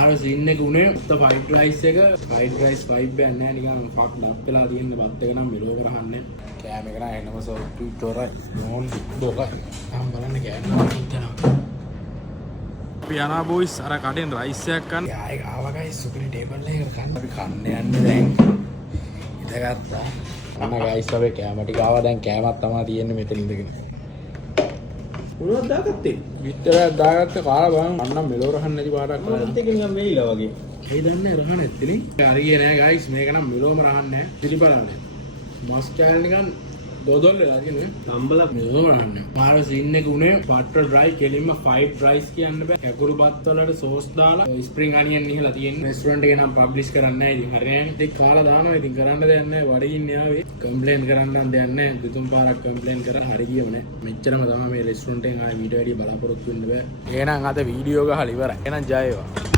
මාර සීන් එක උනේ ෆයිඩ් රයිස් එක ෆයිඩ් රයිස් වයිබ් එකක් නැහැ නිකන් ෆක් ඩප් වෙලා තියෙන බත් එක නම් මෙලෝ කරහන්නේ කෑම එක නම් එනම සෝට්ටු තොරයි නෝන් බොකයි මම බලන්න කෑම හිතනවා අපි යනවා බොයිස් අර කඩෙන් රයිස් එකක් ගන්න ආයෙ ආවා ගයිස් සුපිරි ටේබල් එකකට කන්න අපි කන්න යන්නේ දැන් ඉතගත්තා අන්න ගයිස් අපි කෑම ටික ආවා දැන් කෑමක් තමයි තියෙන්නේ මෙතන ඉඳගෙන මොනවද දාගත්තේ? විතරක් දාගත්ත කාලා බලන්න අන්න මෙලෝ රහන් නැති පාටක් කරලා. මමත් එක නිකන් වෙයිලා වගේ. ඒ දන්නේ රහන් නැත්තේ නේ. හරියේ නෑ ගයිස් මේක නම් මෙලෝම රහන් නෑ. පිළිබලන්නේ. මස් කෑල් නිකන් දොදොල් වෙලා තියෙනවා. සම්බල මෙලෝම රහන් නෑ. මාර සීන් එක උනේ බටර් ඩ්‍රයි කෙලින්ම ෆයිඩ් රයිස් කියන්න බෑ. කැකුරු බත් වලට සෝස් දාලා ස්ප්‍රින් අනියන් නිහලා තියෙන්නේ. රෙස්ටොරන්ට් එකේ නම් පබ්ලිෂ් කරන්නේ නෑ. ඉතින් හරියන්නේ. ඉතින් කාලා දානවා. ඉතින් කරන්න දෙයක් නෑ. වඩින්න යාවේ. කම්ප්ලේන් කරන්න දෙයක් නෑ. දෙතුන් පාරක් කම්ප්ලේන් කරලා හරි ගියම නෑ. මෙච්චරම තමයි මේ රෙස්ටොරන්ට් එකෙන් ආයේ වීඩියෝ වැඩි බලාපොරොත්තු වෙන්න බෑ. එහෙනම් අද වීඩියෝ ගහලා ඉවරයි. එහෙනම් ජය වේවා.